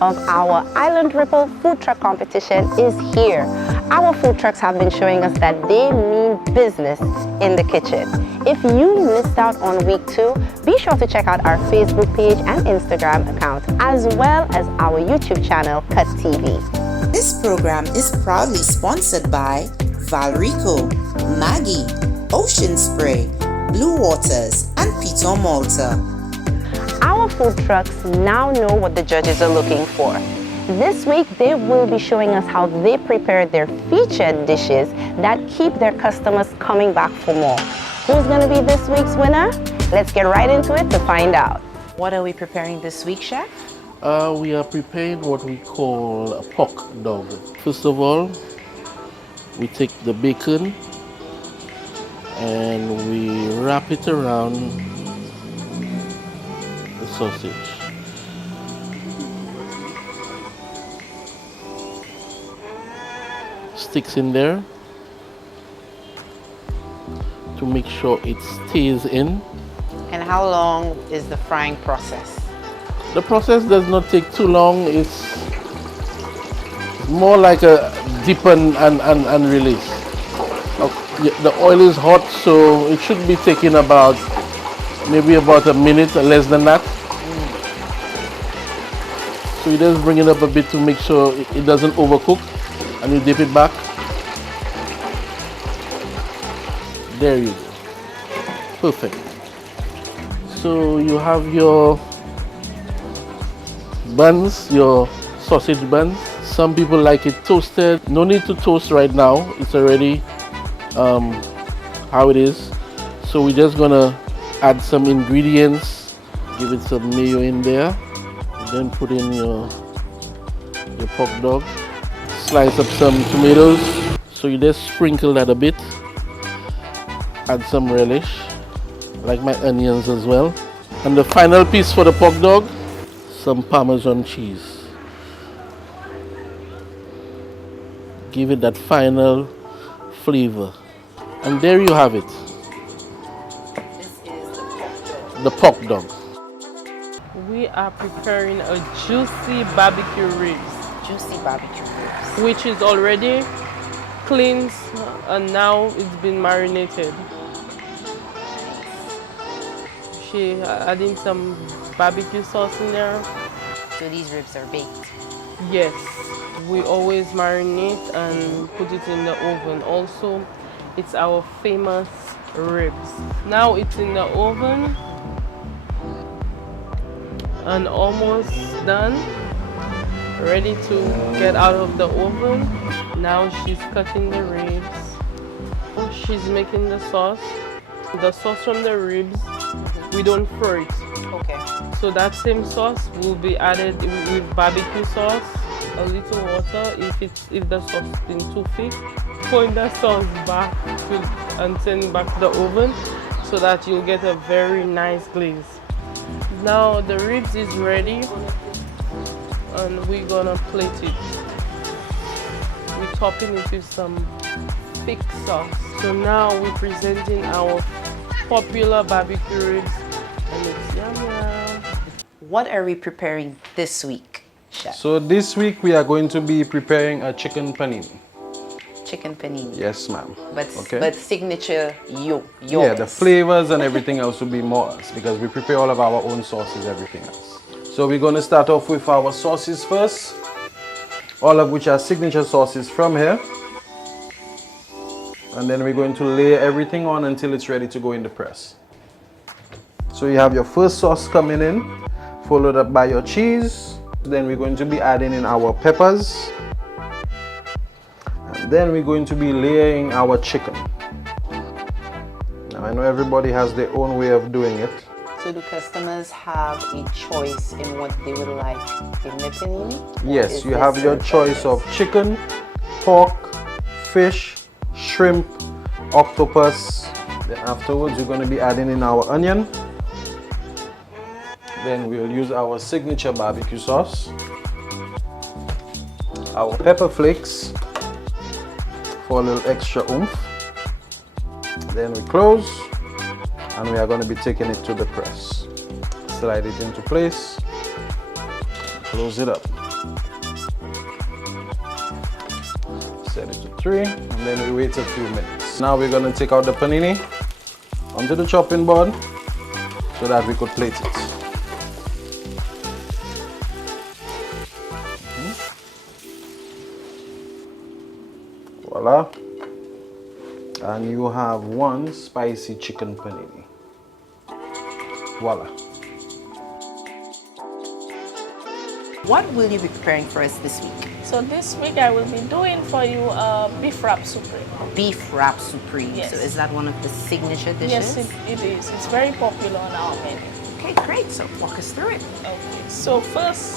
of our Island Ripple food truck competition is here. Our food trucks have been showing us that they mean business in the kitchen. If you missed out on week 2, be sure to check out our Facebook page and Instagram account, as well as our YouTube channel, Cut TV. This program is proudly sponsored by Valrico, Maggie, Ocean Spray, Blue Waters, and Piton Malta. Our food trucks now know what the judges are looking for. This week, they will be showing us how they prepare their featured dishes that keep their customers coming back for more. Who's going to be this week's winner? Let's get right into it to find out. What are we preparing this week, Chef? We are preparing what we call a pork dog. First of all, we take the bacon and we wrap it around the sausage. Sticks in there to make sure it stays in. And how long is the frying process? The process does not take too long. It's more like a dip and release. The oil is hot, so it should be taking maybe about a minute or less than that. So you just bring it up a bit to make sure it doesn't overcook, and you dip it back. There you go. Perfect. So you have your buns, your sausage buns. Some people like it toasted. No need to toast right now. It's already how it is. So we're just gonna add some ingredients. Give it some mayo in there. Then put in your pork dog. Slice up some tomatoes. So you just sprinkle that a bit. Add some relish. I like my onions as well. And the final piece for the pork dog, some Parmesan cheese. Give it that final flavor. And there you have it. This is the pork dog. We are preparing a juicy barbecue ribs. Juicy barbecue ribs. Which is already cleansed and now it's been marinated. She adding some barbecue sauce in there. So these ribs are baked? Yes. We always marinate and put it in the oven. Also, it's our famous ribs. Now it's in the oven and almost done. Ready to get out of the oven. Now she's cutting the ribs. Oh, she's making the sauce. The sauce from the ribs, we don't fry it. Okay. So that same sauce will be added with barbecue sauce, a little water if the sauce has been too thick. Point the sauce back and send it back to the oven so that you'll get a very nice glaze. Now the ribs is ready and we're gonna plate it. We're topping it with some thick sauce. So now we're presenting our popular barbecue ribs and it's yum yum. What are we preparing this week, Chef? So this week we are going to be preparing a chicken panini. Chicken panini. Yes, ma'am. But signature yours. Yeah, the flavors and everything else will be more us because we prepare all of our own sauces, everything else. So we're going to start off with our sauces first, all of which are signature sauces from here. And then we're going to layer everything on until it's ready to go in the press. So you have your first sauce coming in, followed up by your cheese. Then we're going to be adding in our peppers. And then we're going to be layering our chicken. Now I know everybody has their own way of doing it. So do customers have a choice in what they would like in the panini? Yes, you have your choice of chicken, pork, fish, shrimp, octopus. Then afterwards we're going to be adding in our onion. Then we'll use our signature barbecue sauce, our pepper flakes for a little extra oomph. Then we close and we are going to be taking it to the press. Slide it into place, close it up. 3, and then we wait a few minutes. Now we're going to take out the panini onto the chopping board so that we could plate it. Voila. And you have one spicy chicken panini. Voila. What will you be preparing for us this week? So this week I will be doing for you beef wrap supreme. Beef wrap supreme. Yes. So is that one of the signature dishes? Yes, it is. It's very popular on our menu. Okay, great. So walk us through it. Okay. So first,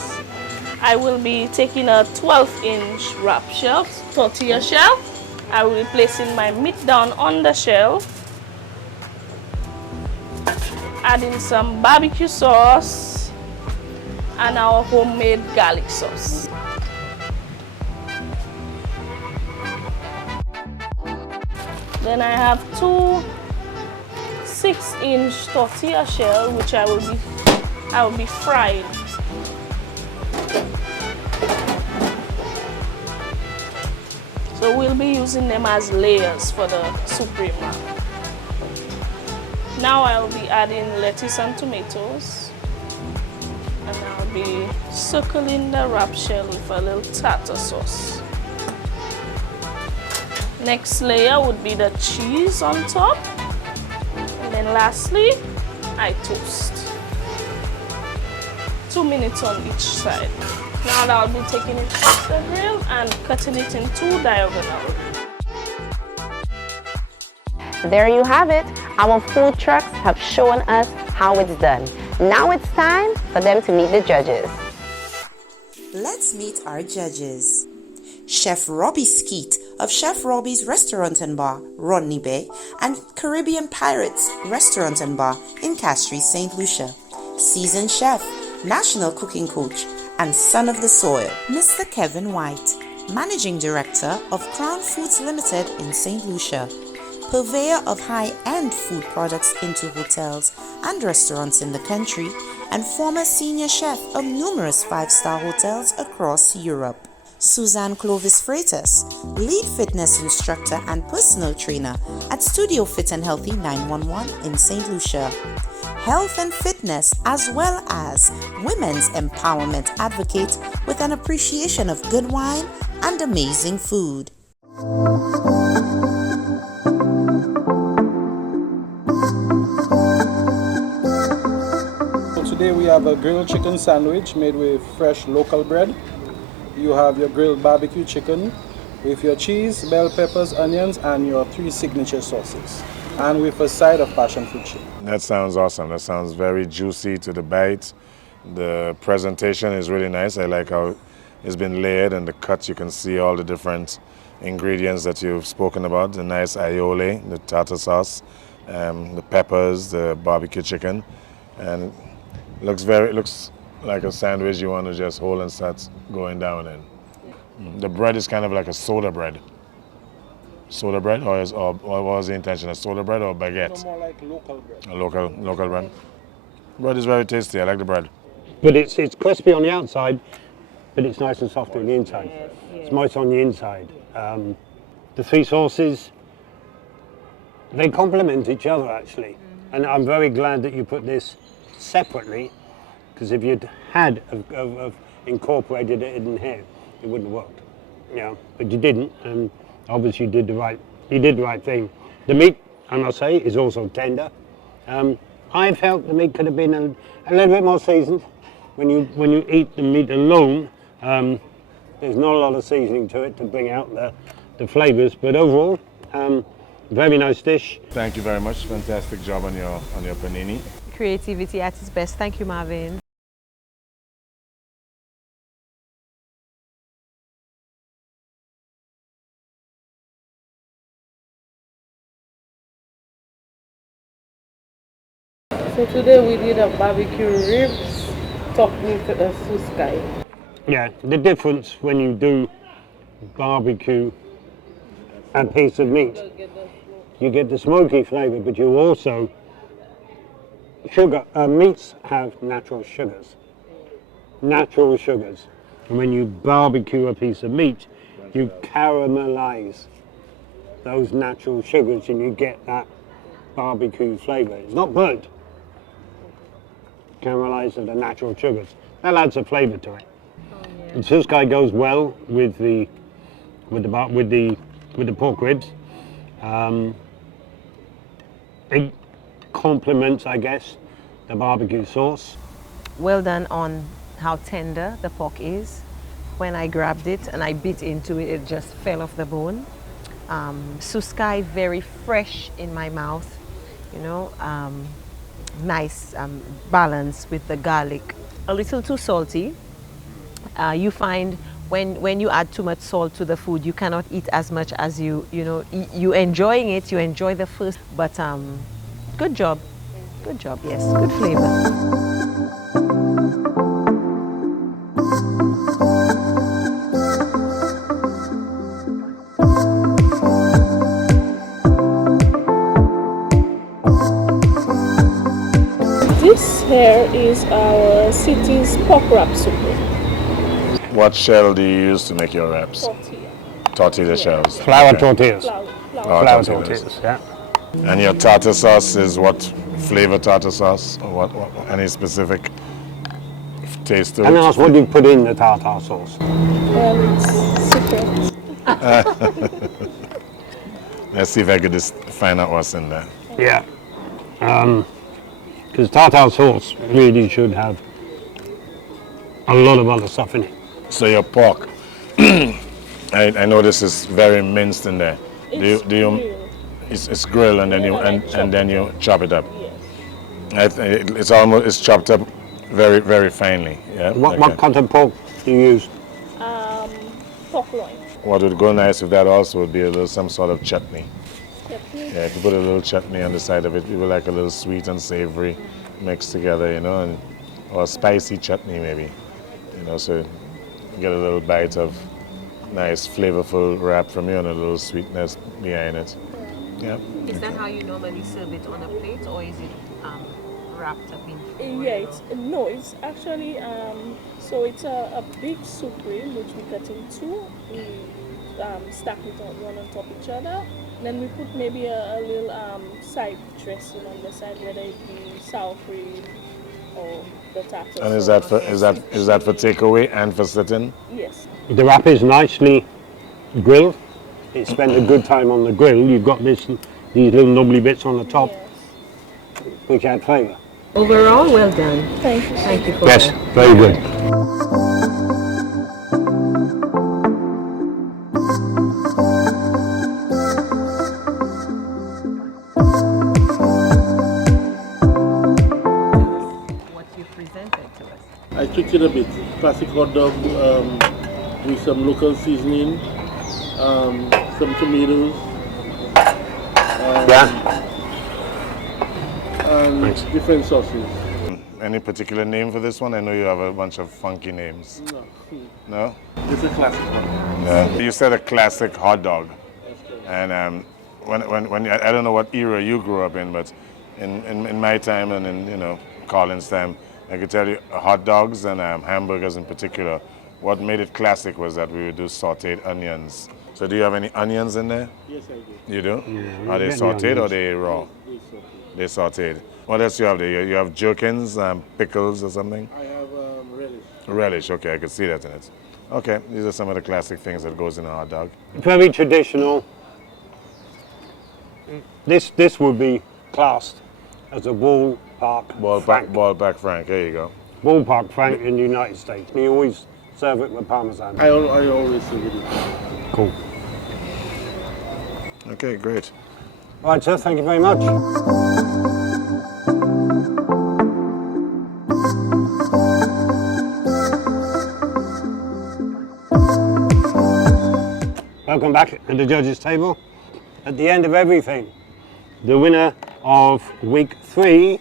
I will be taking a 12-inch wrap shell, tortilla shell. I will be placing my meat down on the shell, adding some barbecue sauce and our homemade garlic sauce. Then I have two 6-inch tortilla shell, which I will be frying. So we'll be using them as layers for the supreme wrap. Now I'll be adding lettuce and tomatoes. And I'll be circling the wrap shell with a little tartar sauce. Next layer would be the cheese on top. And then lastly, I toast. 2 minutes on each side. Now I'll be taking it off the grill and cutting it in 2 diagonal. There you have it. Our food trucks have shown us how it's done. Now it's time for them to meet the judges. Let's meet our judges. Chef Robbie Skeet of Chef Robbie's Restaurant and Bar, Rodney Bay, and Caribbean Pirates Restaurant and Bar in Castries, St. Lucia. Seasoned chef, national cooking coach, and son of the soil, Mr. Kevin White, Managing Director of Crown Foods Limited in St. Lucia, purveyor of high-end food products into hotels and restaurants in the country, and former senior chef of numerous 5-star hotels across Europe. Suzanne Clovis Freitas, lead fitness instructor and personal trainer at Studio Fit and Healthy 911 in St. Lucia. Health and fitness as well as women's empowerment advocate with an appreciation of good wine and amazing food. So today we have a grilled chicken sandwich made with fresh local bread. You have your grilled barbecue chicken with your cheese, bell peppers, onions, and your 3 signature sauces, and with a side of passion fruit chip. That sounds awesome. That sounds very juicy to the bite. The presentation is really nice. I like how it's been layered, and the cut, you can see all the different ingredients that you've spoken about. The nice aioli, the tartar sauce, the peppers, the barbecue chicken, and it looks like a sandwich you want to just hold and start going down in. The bread is kind of like a soda bread. Soda bread, or what was the intention? A soda bread or baguette? No, more like local bread. A local bread. Bread is very tasty. I like the bread. But it's crispy on the outside, but it's nice and soft on the inside. It's moist on the inside. The 3 sauces, they complement each other actually. And I'm very glad that you put this separately, because if you'd had of incorporated it in here, it wouldn't have worked. Yeah, but you didn't, and obviously you did the right thing. The meat, I must say, is also tender. I felt the meat could have been a little bit more seasoned. When you eat the meat alone, there's not a lot of seasoning to it to bring out the flavors. But overall, very nice dish. Thank you very much. Fantastic job on your panini. Creativity at its best. Thank you, Marvin. So today we did a barbecue ribs topped with a Swiss. Yeah, the difference when you do barbecue a piece of meat, you get the smoky flavor, but you also sugar. Meats have natural sugars. And when you barbecue a piece of meat, you caramelize those natural sugars and you get that barbecue flavour. It's not burnt. Caramelised with the natural sugars. That adds a flavour to it. And suskai goes well with the pork ribs. It complements, I guess, the barbecue sauce. Well done on how tender the pork is. When I grabbed it and I bit into it, it just fell off the bone. Suskai, very fresh in my mouth, you know, nice balance with the garlic. A little too salty. You find when you add too much salt to the food, you cannot eat as much as you enjoying it, you enjoy the first, but good job, yes, good flavor. This here is our city's pork wrap soup. What shell do you use to make your wraps? Tortilla. Tortilla shells. Flour Okay. tortillas. Flour Flour tortillas, yeah. And your tartar sauce is what flavor tartar sauce? Or what any specific taste to And it? ask what you put in the tartar sauce. It's secret. Let's see if I could just find out what's in there. Yeah. Because tartar sauce really should have a lot of other stuff in it. So your pork, I know this is very minced in there. It's grilled. It's grilled and then you chop it up. Yes. It's chopped up very, very finely. Yeah. What kind of pork do you use? Pork loin. What would go nice with that also would be some sort of chutney. Chutney. Yeah, if you put a little chutney on the side of it, people like a little sweet and savory mixed together, you know, or spicy chutney maybe, you know, so you get a little bite of nice flavorful wrap from you and a little sweetness behind it. Yeah. Is that how you normally serve it on a plate, or is it wrapped up in? Yeah, it's actually so it's a big soup cream which we cut in two. We stack it one on top of each other. Then we put maybe a little side dressing on the side, whether it be sour cream or the tartar. And is that for takeaway and for sitting? Yes. The wrap is nicely grilled. It spent a good time on the grill. You've got these little nubbly bits on the top, Yes. which add flavour. Overall, well done. Thank you. Thank you for Yes, that. very good. What you presented to us. I tweaked it a bit. Classic hot dog with some local seasoning, some tomatoes, Yeah. and Nice. different sauces. Any particular name for this one? I know you have a bunch of funky names. No? It's a classic one. Yeah. You said a classic hot dog. And when I don't know what era you grew up in, but in my time and in Colin's time, I could tell you hot dogs and hamburgers in particular, what made it classic was that we would do sauteed onions. So do you have any onions in there? Yes, I do. You do? Yeah, Are they we get the sauteed or onions. they raw? They're sauteed. They sauteed. What else you have there? You have gherkins, pickles or something? I have relish. Relish, okay, I could see that in it. Okay, these are some of the classic things that goes in a hot dog. Very traditional. This would be classed as a ballpark frank. Ballpark Frank, there you go. Ballpark frank in the United States. And you always serve it with parmesan. I always serve it. Cool. Okay, great. All right, sir, thank you very much. Welcome back at the judges' table. At the end of everything, the winner of week 3,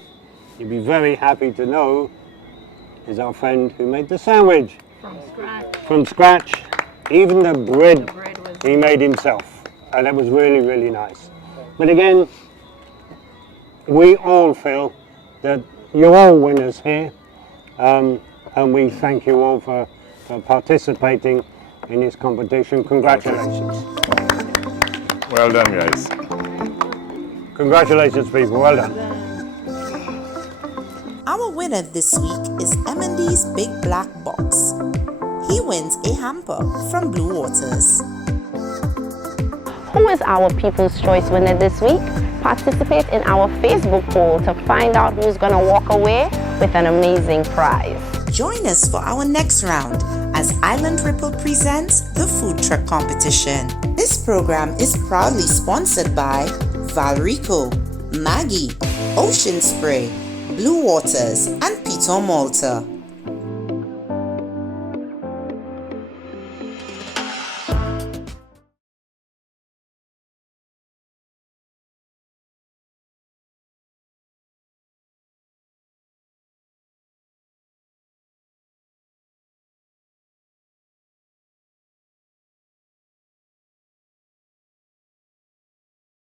you'll be very happy to know, is our friend who made the sandwich. From scratch. From scratch. Even the bread The bread was he made himself, and it was really, really nice. But again, we all feel that you're all winners here, and we thank you all for participating in this competition. Congratulations. Well done, guys. Congratulations, people. Well done. Our winner this week is M&D's Big Black Box. He wins a hamper from Blue Waters. Who is our People's Choice winner this week? Participate in our Facebook poll to find out who's going to walk away with an amazing prize. Join us for our next round as Island Ripple presents the food truck competition. This program is proudly sponsored by Valrico, Maggie, Ocean Spray, Blue Waters, and Peter Malta.